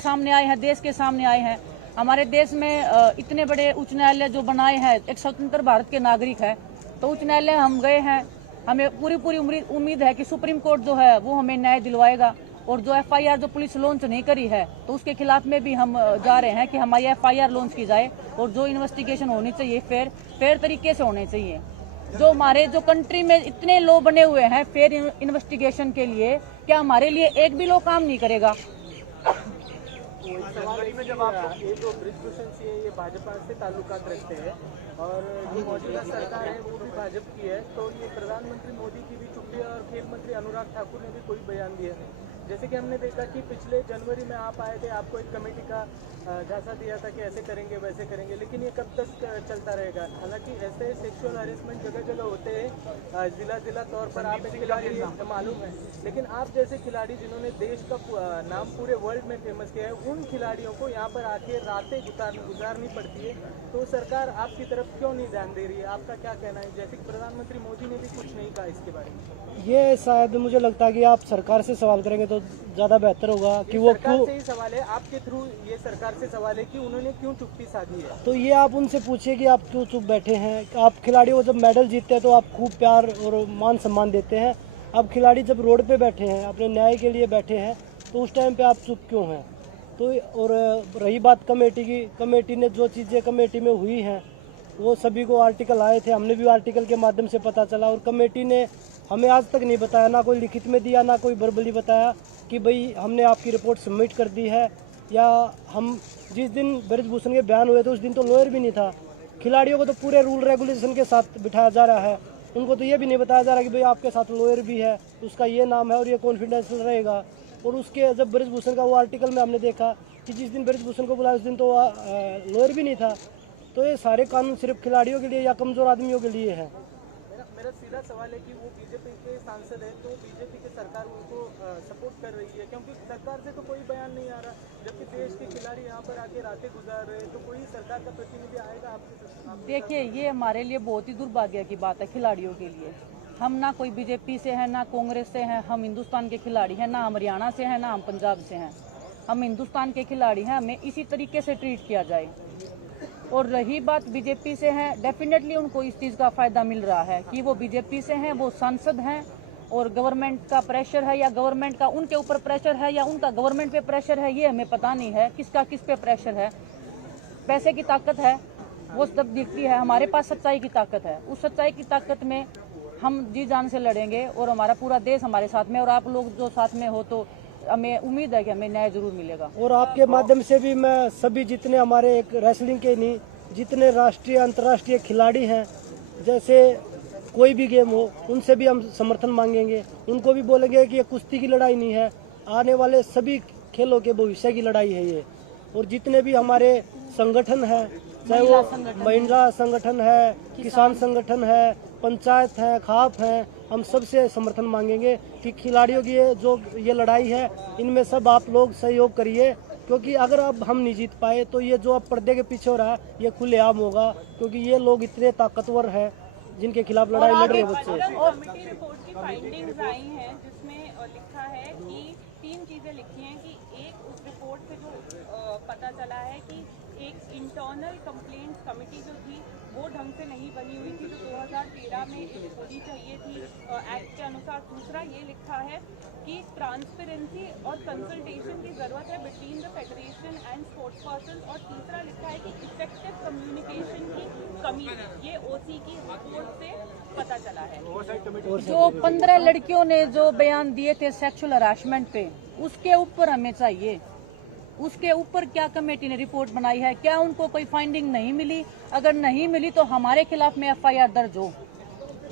सामने आए हैं, देश के सामने आए हैं। हमारे देश में इतने बड़े उच्च न्यायालय जो बनाए हैं, एक स्वतंत्र भारत के नागरिक है, तो उच्च न्यायालय हम गए हैं। हमें पूरी उम्मीद है कि सुप्रीम कोर्ट जो है वो हमें न्याय दिलवाएगा। और जो FIR जो पुलिस लॉन्च नहीं करी है, तो उसके खिलाफ में भी हम जा रहे हैं कि हमारी FIR लॉन्च की जाए और जो इन्वेस्टिगेशन होनी चाहिए फेयर तरीके से होने चाहिए। जो हमारे जो कंट्री में इतने लॉ बने हुए हैं फेयर इन्वेस्टिगेशन के लिए, क्या हमारे लिए एक भी लॉ काम नहीं करेगा? जनवरी में जब आप ये जो बृजभूषण सिंह ये भाजपा से ताल्लुकात रखते हैं और जो मौजूदा सरकार है वो भी भाजपा की है, तो ये प्रधानमंत्री मोदी की भी चुप्पी और खेल मंत्री अनुराग ठाकुर ने भी कोई बयान दिया नहीं। जैसे कि हमने देखा कि पिछले जनवरी में आप आए थे, आपको एक कमेटी का झांसा दिया था कि ऐसे करेंगे वैसे करेंगे, लेकिन ये कब तक चलता रहेगा? हालांकि ऐसे सेक्सुअल हरेसमेंट जगह जगह होते हैं, जिला तौर पर आप एक खिलाड़ी मालूम है, लेकिन आप जैसे खिलाड़ी जिन्होंने देश का नाम पूरे वर्ल्ड में फेमस किया है, उन खिलाड़ियों को यहाँ पर आके रातें गुजारनी पड़ती है, तो सरकार आपकी तरफ क्यों नहीं ध्यान दे रही है? आपका क्या कहना है? जैसे कि प्रधानमंत्री मोदी ने भी कुछ नहीं कहा इसके बारे में। ये शायद मुझे लगता है कि आप सरकार से सवाल करेंगे तो ज्यादा बेहतर होगा कि वो सरकार से ही सवाल है, आपके थ्रू ये सरकार से सवाल है कि उन्होंने क्यों चुप्पी साधी है। तो ये आप उनसे पूछिए कि आप क्यों चुप बैठे हैं। आप खिलाड़ियों को जब मेडल जीतते हैं तो आप खूब प्यार और मान सम्मान देते हैं। अब खिलाड़ी जब रोड पे बैठे हैं, अपने न्याय के लिए बैठे हैं, तो उस टाइम पे आप चुप क्यों हैं? तो और रही बात कमेटी की, कमेटी ने जो चीज़ें कमेटी में हुई हैं वो सभी को आर्टिकल आए थे, हमने भी आर्टिकल के माध्यम से पता चला, और कमेटी ने हमें आज तक नहीं बताया, ना कोई लिखित में दिया ना कोई वर्बली बताया कि भाई हमने आपकी रिपोर्ट सबमिट कर दी है। या हम जिस दिन बृजभूषण के बयान हुए थे उस दिन तो लॉयर भी नहीं था। खिलाड़ियों को तो पूरे रूल रेगुलेशन के साथ बिठाया जा रहा है, उनको तो ये भी नहीं बताया जा रहा कि भाई आपके साथ लॉयर भी है, उसका ये नाम है और ये कॉन्फिडेंशियल रहेगा। और उसके जब बृजभूषण का वो आर्टिकल में हमने देखा कि जिस दिन बृजभूषण को बुलाया उस दिन तो लॉयर भी नहीं था। तो ये सारे कानून सिर्फ खिलाड़ियों के लिए या कमजोर आदमियों के लिए है। मेरा सीधा सवाल है कि वो बीजेपी के सांसद है, तो बीजेपी की सरकार उनको सपोर्ट कर रही है, क्योंकि सरकार से तो कोई बयान नहीं आ रहा, जबकि देश के खिलाड़ी यहाँ पर आके रातें गुजार रहे हैं, तो कोई सरकार का प्रतिनिधि आएगा आपके? देखिए, ये हमारे लिए बहुत ही दुर्भाग्य की बात है खिलाड़ियों के लिए। हम ना कोई बीजेपी से हैं ना कांग्रेस से हैं, हम हिंदुस्तान के खिलाड़ी हैं, ना हम हरियाणा से हैं ना हम पंजाब से हैं, हम हिंदुस्तान के खिलाड़ी हैं, हमें इसी तरीके से ट्रीट किया जाए। और रही बात बीजेपी से है, डेफिनेटली उनको इस चीज़ का फायदा मिल रहा है कि वो बीजेपी से हैं, वो सांसद हैं, और गवर्नमेंट का प्रेशर है या गवर्नमेंट का उनके ऊपर प्रेशर है या उनका गवर्नमेंट पे प्रेशर है, ये हमें पता नहीं है किसका किस पे प्रेशर है। पैसे की ताकत है वो सब दिखती है, हमारे पास सच्चाई की ताकत है। उस सच्चाई की ताकत में हम जी जान से लड़ेंगे और हमारा पूरा देश हमारे साथ में, और आप लोग जो साथ में हो तो हमें उम्मीद है कि हमें न्याय जरूर मिलेगा। और आपके माध्यम से भी मैं सभी जितने हमारे एक रेसलिंग के नहीं, जितने राष्ट्रीय अंतर्राष्ट्रीय खिलाड़ी हैं, जैसे कोई भी गेम हो, उनसे भी हम समर्थन मांगेंगे। उनको भी बोलेंगे कि ये कुश्ती की लड़ाई नहीं है, आने वाले सभी खेलों के भविष्य की लड़ाई है ये। और जितने भी हमारे संगठन हैं, चाहे वो महिला संगठन है, किसान संगठन है, पंचायत है, खाप है, हम सबसे समर्थन मांगेंगे कि खिलाड़ियों की ये लड़ाई है, इनमें सब आप लोग सहयोग करिए, क्योंकि अगर अब हम नहीं जीत पाए तो ये जो अब पर्दे के पीछे हो रहा है ये खुलेआम होगा, क्योंकि ये लोग इतने ताकतवर हैं जिनके खिलाफ लड़ाई लड़ रहे बच्चे। कमेटी रिपोर्ट की फाइंडिंग्स आई हैं जिसमें लिखा है कि 3 चीजें लिखी हैं कि एक उस रिपोर्ट से जो पता चला है कि एक इंटरनल कंप्लेंट्स कमेटी जो थी वो ढंग से नहीं बनी हुई थी, जो 2013 में होनी चाहिए थी एक्ट के अनुसार। दूसरा ये लिखा है कि ट्रांसपेरेंसी और कंसल्टेशन की जरूरत है between the federation and sports person. और तीसरा लिखा है कि इफेक्टिव कम्युनिकेशन की कमी, ये ओसी की रिपोर्ट से पता चला है। जो 15 लड़कियों ने जो बयान दिए थे सेक्सुअल हरासमेंट पे, उसके ऊपर हमें चाहिए, उसके ऊपर क्या कमेटी ने रिपोर्ट बनाई है, क्या उनको कोई फाइंडिंग नहीं मिली? अगर नहीं मिली तो हमारे खिलाफ में FIR दर्ज हो,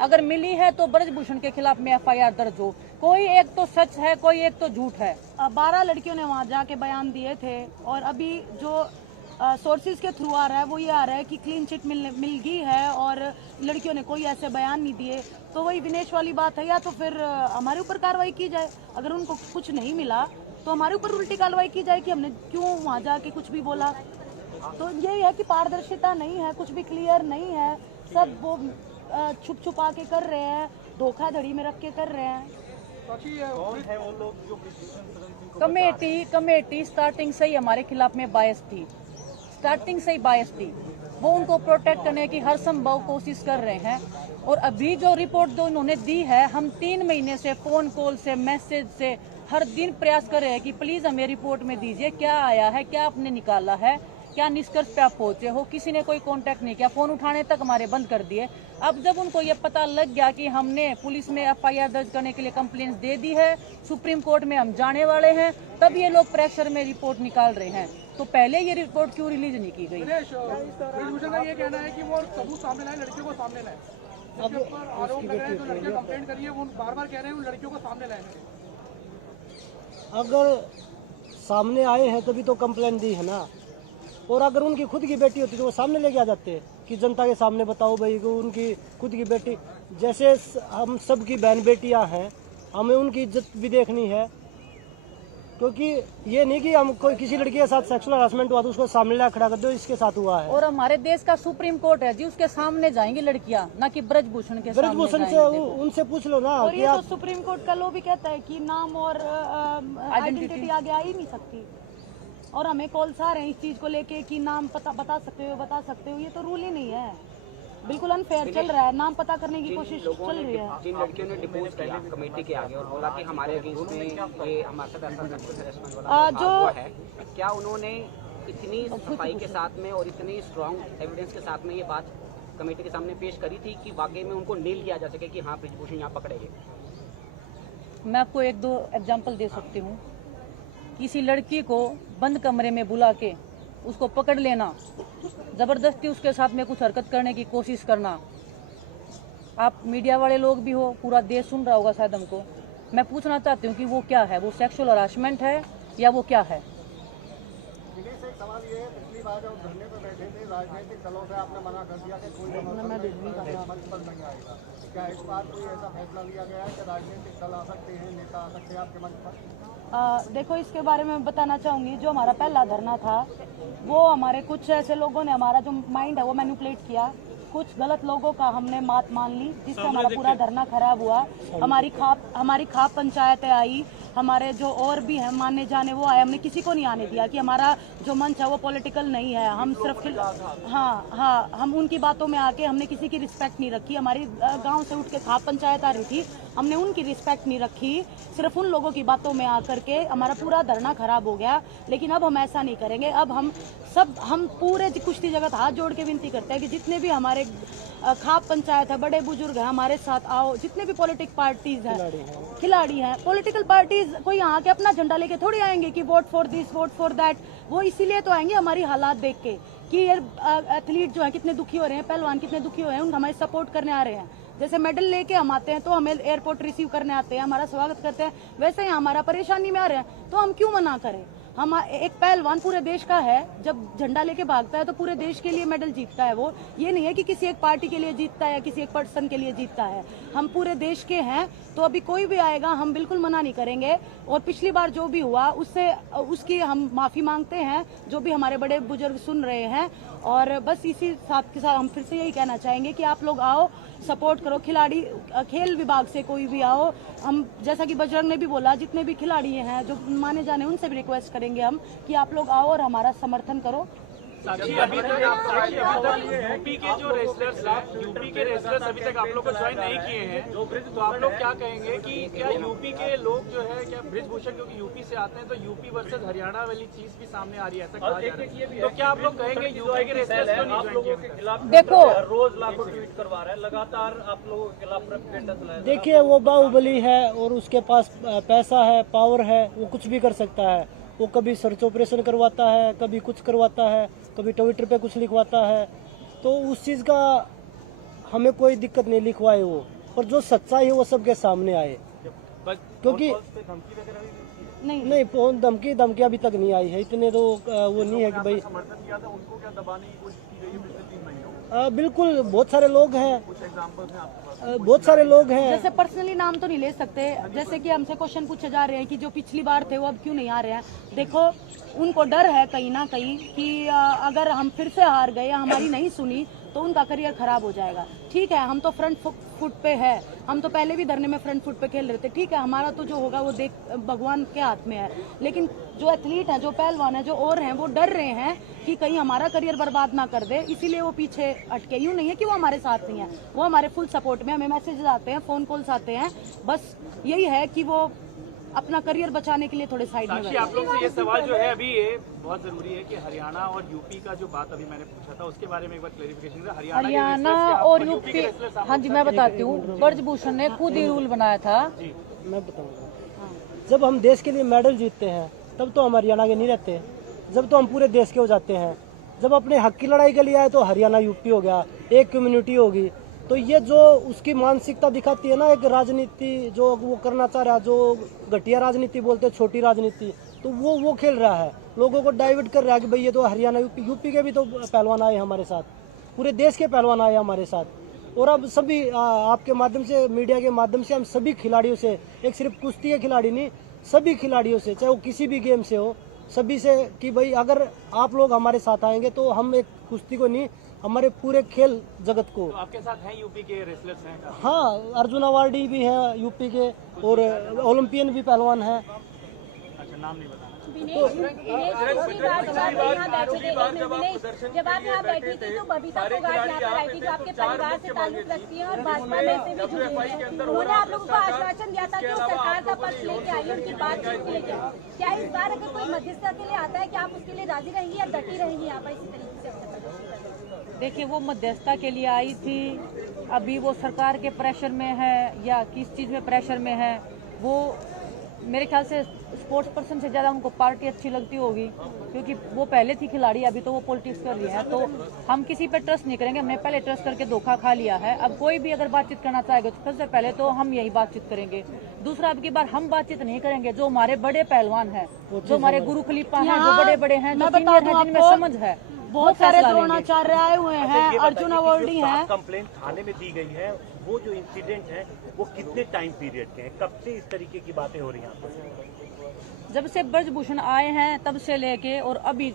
अगर मिली है तो बृजभूषण के खिलाफ में FIR दर्ज हो। कोई एक तो सच है, कोई एक तो झूठ है। 12 लड़कियों ने वहां जाके बयान दिए थे, और अभी जो सोर्सेज के थ्रू आ रहा है वो ये आ रहा है कि क्लीन चिट मिल गई है और लड़कियों ने कोई ऐसे बयान नहीं दिए। तो वही विनेश वाली बात है, या तो फिर हमारे ऊपर कार्रवाई की जाए, अगर उनको कुछ नहीं मिला तो हमारे ऊपर उल्टी कार्रवाई की जाए कि हमने क्यों वहां जाके कुछ भी बोला। तो यही है कि पारदर्शिता नहीं है, कुछ भी क्लियर नहीं है, सब वो छुप छुपा के कर रहे हैं, धोखाधड़ी में रख के कर रहे हैं। कौन है वो लोग जो बृजभूषण शरण सिंह को कमेटी स्टार्टिंग से ही हमारे खिलाफ में बायस थी, स्टार्टिंग से ही बायस थी। वो उनको प्रोटेक्ट करने की हर संभव कोशिश कर रहे हैं। और अभी जो रिपोर्ट जो उन्होंने दी है, हम 3 महीने से फोन कॉल से, मैसेज से हर दिन प्रयास कर रहे हैं कि प्लीज हमें रिपोर्ट में दीजिए, क्या आया है, क्या आपने निकाला है, क्या निष्कर्ष पे आप पहुंचे हो। किसी ने कोई कांटेक्ट नहीं किया, फोन उठाने तक हमारे बंद कर दिए। अब जब उनको ये पता लग गया कि हमने पुलिस में FIR दर्ज करने के लिए कंप्लेंट दे दी है, सुप्रीम कोर्ट में हम जाने वाले हैं, तब ये लोग प्रेशर में रिपोर्ट निकाल रहे हैं। तो पहले ये रिपोर्ट क्यों रिलीज नहीं की गई? ब्रिजभूषण का ये कहना है कि वो सबूत सामने लाए, लड़कियों को सामने लाए। जिसके ऊपर आरोप लग रहे हैं, जो लड़कियां कंप्लेंट करी है, वो बार-बार कह रहे हैं उन लड़कियों को सामने लाए। अगर सामने आए हैं तभी तो कंप्लेंट दी है ना। और अगर उनकी खुद की बेटी होती तो वो सामने लेके आ जाते कि जनता के सामने बताओ भाई को उनकी खुद की बेटी। जैसे हम सब की बहन बेटियां हैं, हमें उनकी इज्जत भी देखनी है। क्योंकि ये नहीं कि हम कोई किसी लड़की के साथ सेक्सुअल हरासमेंट हुआ तो उसको सामने ला खड़ा कर दो, इसके साथ हुआ है। और हमारे देश का सुप्रीम कोर्ट है जी, उसके सामने जाएंगी लड़कियां, ना कि ब्रजभूषण के सामने ब्रजभूषण से जाएंगे। उनसे पूछ लो ना और कि ये तो आप सुप्रीम कोर्ट का लॉ भी कहता है कि नाम और आइडेंटिटी आगे आ ही नहीं सकती। और हमें कॉल्स आ रहे हैं इस चीज को लेके कि नाम पता बता सकते हो, ये तो रूल ही नहीं है। बिल्कुल अनफेयर चल रहा है, नाम पता करने की कोशिश चल रही है। जिन लड़कियों ने डिपोज किया कमेटी के आगे और बोला कि हमारे अगेंस्ट में ये हमारे साथ ऐसा हरासमेंट वाला जो हुआ है, क्या उन्होंने इतनी सफाई के साथ में और इतनी स्ट्रॉन्ग एविडेंस के साथ में ये बात कमेटी के सामने पेश करी थी कि वाकई में उनको नील किया जा सके कि हाँ ब्रिजभूषण यहाँ पकड़े गए? मैं आपको 1-2 एग्जाम्पल दे सकती हूँ। किसी लड़की को बंद कमरे में बुला के उसको पकड़ लेना, जबरदस्ती उसके साथ में कुछ हरकत करने की कोशिश करना। आप मीडिया वाले लोग भी हो, पूरा देश सुन रहा होगा शायद हमको। मैं पूछना चाहती हूँ कि वो क्या है, वो सेक्सुअल हरासमेंट है या वो क्या है? दिनेश, एक सवाल ये है, पिछली बार जब धरने पर बैठे थे राजनीतिक दलों से आपने मना कर दिया कि कोई मंच पर नहीं आएगा। क्या इस बार कोई ऐसा फैसला लिया गया है कि राजनीतिक दल आ सकते हैं, नेता आ सकते हैं आपके मंच पर? देखो, इसके बारे में बताना चाहूंगी। जो हमारा पहला धरना था, वो हमारे कुछ ऐसे लोगों ने हमारा जो माइंड है वो मैनिपुलेट किया। कुछ गलत लोगों का हमने मात मान ली, जिससे हमारा पूरा धरना खराब हुआ। हमारी खाप पंचायतें आई, हमारे जो और भी हैं माने जाने वो आए। हमने किसी को नहीं आने दिया कि हमारा जो मंच है वो पॉलिटिकल नहीं है। हम सिर्फ हम उनकी बातों में आके हमने किसी की रिस्पेक्ट नहीं रखी। हमारी गांव से उठ के खाप पंचायत आ रही थी, हमने उनकी रिस्पेक्ट नहीं रखी। सिर्फ उन लोगों की बातों में आकर के हमारा पूरा धरना खराब हो गया। लेकिन अब हम ऐसा नहीं करेंगे। अब हम पूरे कुश्ती जगत हाथ जोड़ के विनती करते हैं कि जितने भी हमारे खाप पंचायत है, बड़े बुजुर्ग हैं, हमारे साथ आओ। जितने भी पॉलिटिक पार्टीज हैं, खिलाड़ी हैं, पॉलिटिकल पार्टीज कोई यहाँ के अपना झंडा लेके थोड़ी आएंगे कि vote for this, vote for that. वो इसीलिए तो आएंगे हमारी हालात देख के कि ये एथलीट जो है कितने दुखी हो रहे हैं, पहलवान कितने दुखी हो रहे हैं, उन हमारे सपोर्ट करने आ रहे हैं। जैसे मेडल लेके हम आते हैं तो हमें एयरपोर्ट रिसीव करने आते हैं, हमारा स्वागत करते हैं, वैसे ही हमारा परेशानी में आ रहे हैं तो हम क्यों मना करें। हम एक पहलवान पूरे देश का है, जब झंडा लेके भागता है तो पूरे देश के लिए मेडल जीतता है। वो ये नहीं है कि किसी एक पार्टी के लिए जीतता है या किसी एक पर्सन के लिए जीतता है। हम पूरे देश के हैं, तो अभी कोई भी आएगा हम बिल्कुल मना नहीं करेंगे। और पिछली बार जो भी हुआ उसकी हम माफी मांगते हैं, जो भी हमारे बड़े बुजुर्ग सुन रहे हैं। और बस इसी साथ के साथ हम फिर से यही कहना चाहेंगे कि आप लोग आओ, सपोर्ट करो। खिलाड़ी खेल विभाग से कोई भी आओ। हम जैसा कि बजरंग ने भी बोला, जितने भी खिलाड़ी हैं जो माने जाने, उनसे भी रिक्वेस्ट करेंगे हम कि आप लोग आओ और हमारा समर्थन करो। अभी तक यूपी के जो रेसलर्स अभी तक आप लोग को ज्वाइन नहीं किए हैं, तो आप लोग क्या कहेंगे कि क्या यूपी के लोग जो है, क्या ब्रिजभूषण क्योंकि यूपी से आते हैं तो यूपी वर्सेस हरियाणा वाली चीज भी सामने आ रही है, ऐसा कहा जा रहा है, तो क्या आप लोग कहेंगे यूपी के रेसलर्स क्यों नहीं ज्वाइन किए? देखो, रोज लाखों ट्वीट करवा रहा है, लगातार आप लोगों के खिलाफ प्रोपेगेंडा। देखिए, वो बाहुबली है और उसके पास पैसा है, पावर है, वो कुछ भी कर सकता है। वो कभी सर्च ऑपरेशन करवाता है, कभी कुछ करवाता है, कभी ट्विटर पे कुछ लिखवाता है। तो उस चीज़ का हमें कोई दिक्कत नहीं लिखवाए वो, और जो सच्चाई है वो सबके सामने आए। क्योंकि नहीं फोन धमकी अभी तक नहीं आई है, इतने तो वो नहीं है कि भाई समर्थन किया था उनको क्या दबाने की कोशिश की गई है पिछले 3 महीनों? बिल्कुल, बहुत सारे लोग हैं, कुछ एग्जांपल्स हैं आपके पास? बहुत सारे लोग हैं। जैसे पर्सनली नाम तो नहीं ले सकते, जैसे कि हमसे क्वेश्चन पूछे जा रहे हैं कि जो पिछली बार थे वो अब क्यों नहीं आ रहे हैं। देखो, उनको डर है कहीं ना कहीं कि अगर हम फिर से हार गए या हमारी नहीं सुनी तो तो उनका करियर खराब हो जाएगा। ठीक है, हम तो फ्रंट फुट पे है, हम तो पहले भी धरने में फ्रंट फुट पे खेल रहे थे। ठीक है, हमारा तो जो होगा वो देख भगवान के हाथ में है, लेकिन जो एथलीट हैं, जो पहलवान हैं, जो और हैं, वो डर रहे हैं कि कहीं हमारा करियर बर्बाद ना कर दे, इसीलिए वो पीछे अटके। यूँ नहीं है कि वो हमारे साथ नहीं है, वो हमारे फुल सपोर्ट में, हमें मैसेज आते हैं, फोन कॉल्स आते हैं, बस यही है कि वो अपना करियर बचाने के लिए थोड़े साइड में बैठे। आप लोग से ये सवाल जो है अभी ये बहुत जरूरी है कि हरियाणा और यूपी का जो बात अभी मैंने पूछा था उसके बारे में एक बार क्लेरिफिकेशन। हरियाणा और यूपी, हाँ जी मैं बताती हूँ, ब्रजभूषण ने खुद ही रूल बनाया था। मैं बताऊंगा, जब हम देश के लिए मेडल जीतते हैं तब तो हम हरियाणा के नहीं रहते, जब तो हम पूरे देश के हो जाते हैं। जब अपने हक की लड़ाई के लिए आए तो हरियाणा यूपी हो गया, एक कम्युनिटी होगी। तो ये जो उसकी मानसिकता दिखाती है ना, एक राजनीति जो वो करना चाह रहा है, जो घटिया राजनीति बोलते हैं, छोटी राजनीति, तो वो खेल रहा है, लोगों को डाइवर्ट कर रहा है कि भाई ये तो हरियाणा यूपी के भी तो पहलवान आए हमारे साथ, पूरे देश के पहलवान आए हमारे साथ। और अब सभी आपके माध्यम से, मीडिया के माध्यम से हम सभी खिलाड़ियों से, एक सिर्फ कुश्ती के खिलाड़ी नहीं, सभी खिलाड़ियों से, चाहे वो किसी भी गेम से हो, सभी से कि भाई अगर आप लोग हमारे साथ आएंगे तो हम एक कुश्ती को नहीं, हमारे पूरे खेल जगत को। तो आपके साथ हैं यूपी के रेसलर्स हैं? हाँ, अर्जुन अवार्डी भी हैं यूपी के, और ओलंपियन भी पहलवान हैं। अच्छा, नाम नहीं बताना। जब आप यहाँ बैठी थी तो बबीता फोगाट यहाँ पर आई थी, जो आपके परिवार से ताल्लुक रखती है और भाजपा में से भी जुड़ी हुई है। उन्होंने आप लोगों को आश्वासन दिया था कि वो सरकार का पक्ष लेके आई, उनकी बातचीत को लेकर। क्या इस बार अगर कोई मध्यस्थता के लिए आता है, क्या आप उसके लिए राजी रहेंगी या डटी रहेंगी यहाँ पर इसी तरीके से? देखिए, वो मध्यस्थता के लिए आई थी, अभी वो सरकार के प्रेशर में है या किस चीज़ में प्रेशर में है, वो मेरे ख्याल से स्पोर्ट्स पर्सन से ज़्यादा उनको पार्टी अच्छी लगती होगी, क्योंकि वो पहले थी खिलाड़ी, अभी तो वो पॉलिटिक्स कर रही है। तो हम किसी पे ट्रस्ट नहीं करेंगे, हमने पहले ट्रस्ट करके धोखा खा लिया है। अब कोई भी अगर बातचीत करना चाहेगा तो सबसे पहले तो हम यही बातचीत करेंगे। दूसरा, अब की बार हम बातचीत नहीं करेंगे, जो हमारे बड़े पहलवान हैं, जो हमारे गुरु खलीफा हैं, जो बड़े बड़े हैं, जो सीनियर हैं, जिनमें समझ है, बहुत सारे द्रोणाचार्य आए हुए हैं, अर्जुन अवार्डी हैं। कंप्लेंट थाने में दी गई है, वो जो इंसिडेंट है वो कितने टाइम पीरियड के हैं, कब से इस तरीके की बातें हो रही हैं? जब से ब्रजभूषण आए हैं तब से लेके और अभी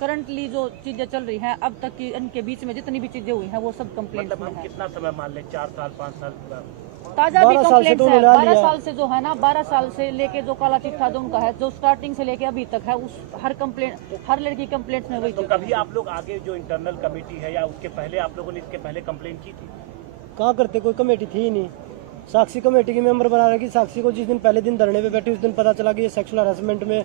करंटली जो चीजें चल रही हैं अब तक की, इनके बीच में जितनी भी चीजें हुई हैं वो सब कंप्लेंट मतलब में हम है। कितना समय मान लें, 4 साल 5 साल? ताजा भी 12 साल से कंप्लेंट तो है, उन्होंने 12 लिया। साल से जो है ना, 12 साल से लेके जो काला चिट्ठा जो उनका है, जो स्टार्टिंग से लेके अभी तक है, उस हर कंप्लेंट, हर लड़की कंप्लेंट में वही तो कभी आप लोग आगे जो इंटरनल कमेटी है या उसके पहले आप लोगों ने इसके पहले कंप्लेंट की थी? कहाँ करते, कोई कमेटी थी ही नहीं। साक्षी कमेटी की मेंबर बना रखी, साक्षी को जिस दिन पहले दिन धरने पे बैठी उस दिन पता चला कि ये सेक्सुअल हरासमेंट में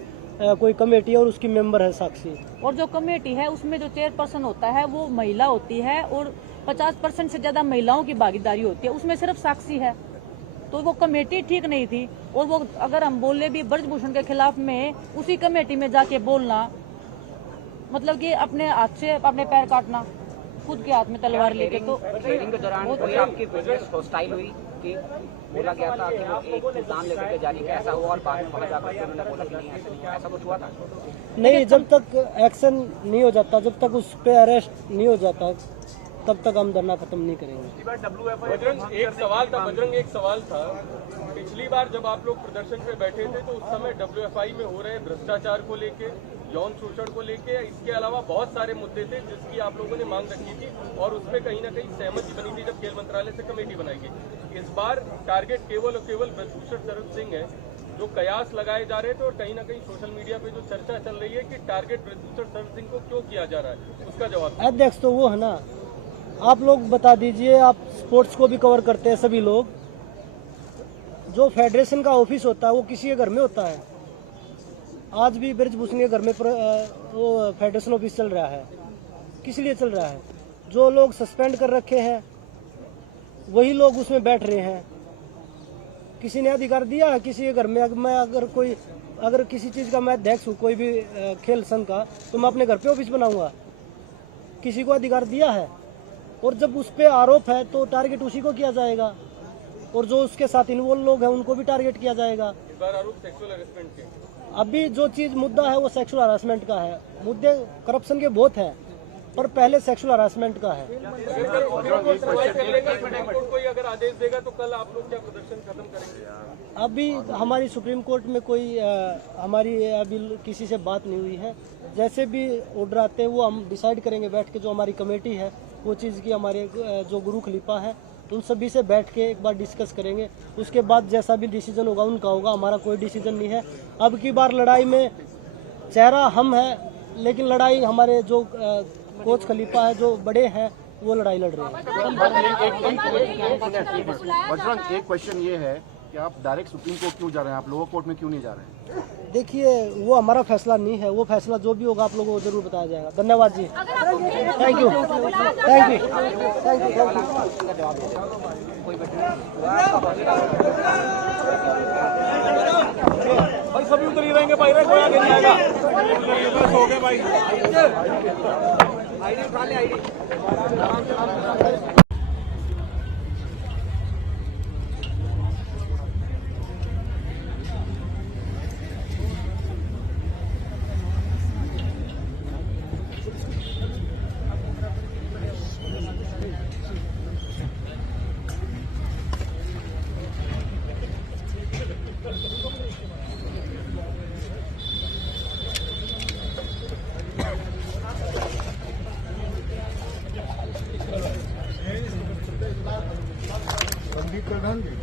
कोई कमेटी है और उसकी मेंबर है साक्षी। और जो कमेटी है उसमें जो चेयरपर्सन होता है वो महिला होती है और 50% से ज्यादा महिलाओं की भागीदारी होती है, उसमें सिर्फ साक्षी है। तो वो कमेटी ठीक नहीं थी। और वो अगर हम बोले भी ब्रजभूषण के खिलाफ में, उसी कमेटी में जाके बोलना मतलब कि अपने हाथ से अपने पैर काटना, खुद के हाथ में तलवार लेके। तो ट्रेनिंग के दौरान कोई आपकी विटनेस हॉस्टाइल हुई कि बोला गया था कि वो एक इल्जाम लेकर के जारी का ऐसा हुआ और बाद में वहाँ जाकर उन्होंने बोला कि नहीं ऐसा नहीं, ऐसा कुछ हुआ था? नहीं, जब तक एक्शन नहीं हो जाता, जब तक उस पे अरेस्ट नहीं हो जाता, तब तक हम धरना खत्म नहीं करेंगे। बजरंग, एक सवाल था, पिछली बार जब आप लोग प्रदर्शन पे बैठे थे तो उस समय WFI में हो रहे भ्रष्टाचार को लेके, यौन शोषण को लेके, इसके अलावा बहुत सारे मुद्दे थे जिसकी आप लोगों ने मांग रखी थी और उसमें कहीं ना कहीं सहमति बनी थी जब खेल मंत्रालय से कमेटी बनाई गई। इस बार टारगेट केवल और केवल ब्रजभूषण शरण सिंह है, जो कयास लगाए जा रहे थे और कहीं ना कहीं सोशल मीडिया पे जो चर्चा चल रही है कि टारगेट ब्रजभूषण शरण सिंह को क्यों किया जा रहा है, उसका जवाब। अध्यक्ष तो वो है ना, आप लोग बता दीजिए, आप स्पोर्ट्स को भी कवर करते हैं सभी लोग। जो फेडरेशन का ऑफिस होता है वो किसी के घर में होता है। आज भी ब्रजभूषण के घर में वो फेडरेशन ऑफिस चल रहा है, किस लिए चल रहा है? जो लोग सस्पेंड कर रखे हैं वही लोग उसमें बैठ रहे हैं। किसी ने अधिकार दिया है किसी के घर में? मैं अगर किसी चीज़ का मैं अध्यक्ष हूँ, कोई भी खेल संघ का, तो मैं अपने घर पे ऑफिस बनाऊंगा? किसी को अधिकार दिया है? और जब उस पर आरोप है तो टारगेट उसी को किया जाएगा और जो उसके साथ इन्वॉल्व लोग हैं उनको भी टारगेट किया जाएगा। इस बार आरोप सेक्सुअल हरासमेंट के। अभी जो चीज मुद्दा है वो सेक्सुअल हरासमेंट का है। मुद्दे करप्शन के बहुत हैं, पर पहले सेक्सुअल हरासमेंट का है। कोई अगर आदेश देगा तो कल आप लोग क्या प्रदर्शन खत्म करेंगे? अभी हमारी सुप्रीम कोर्ट में कोई हमारी अभी किसी से बात नहीं हुई है। जैसे भी ऑर्डर आते हैं वो हम डिसाइड करेंगे बैठ के, जो हमारी कमेटी है वो चीज़ की हमारे जो गुरु खलीफा हैं उन सभी से बैठ के एक बार डिस्कस करेंगे। उसके बाद जैसा भी डिसीजन होगा उनका होगा, हमारा कोई डिसीजन नहीं है। अब की बार लड़ाई में चेहरा हम है, लेकिन लड़ाई हमारे जो कोच खलीफा है, जो बड़े हैं, वो लड़ाई लड़ रहे हैं। बजरंग, एक क्वेश्चन ये है कि आप डायरेक्ट सुप्रीम कोर्ट क्यों जा रहे हैं, आप लोअर कोर्ट में क्यों नहीं जा रहे हैं? देखिए, वो हमारा फैसला नहीं है, वो फैसला जो भी होगा आप लोगों को जरूर बताया जाएगा। धन्यवाद जी, thank you, thank you, thank you, thank you. भाई सभी उधर ही रहेंगे भाई, कोई आगे नहीं आएगा। हो गए भाई। संदीप प्रधान जी,